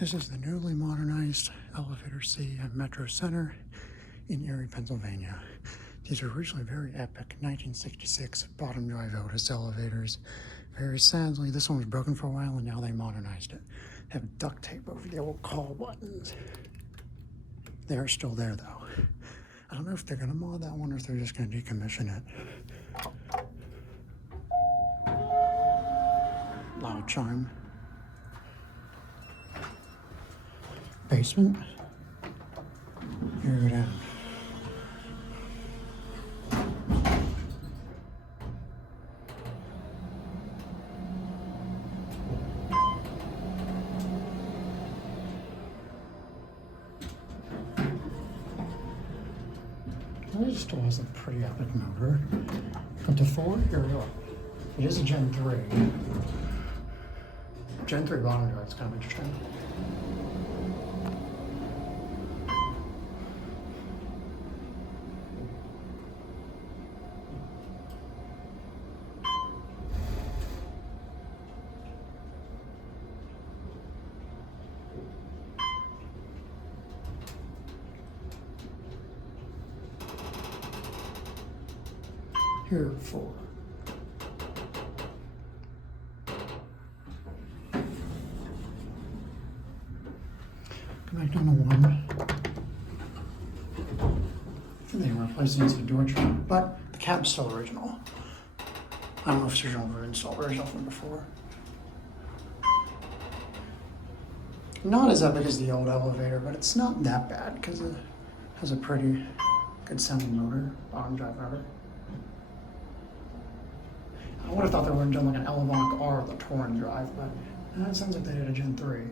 This is the newly modernized Elevator C at Metro Center in Erie, Pennsylvania. These are originally very epic 1966 bottom drive Otis elevators. Very sadly, this one was broken for a while and now they modernized it. They have duct tape over the old call buttons. They are still there though. I don't know if they're gonna mod that one or if they're just gonna decommission it. Loud chime. Basement. Here we go. It still has a pretty epic motor. But the Ford, here we go. It is a Gen 3. Gen 3 bottom drive is kind of interesting. Here for go back down to one. They were replacing the door trim, but the cab's still original. I don't know if it's original or installed original from before. Not as epic as the old elevator, but it's not that bad because it has a pretty good sounding motor, bottom drive motor. I would have thought they would have done like an Elevonic R with a Touring drive, but it sounds like they did a Gen 3.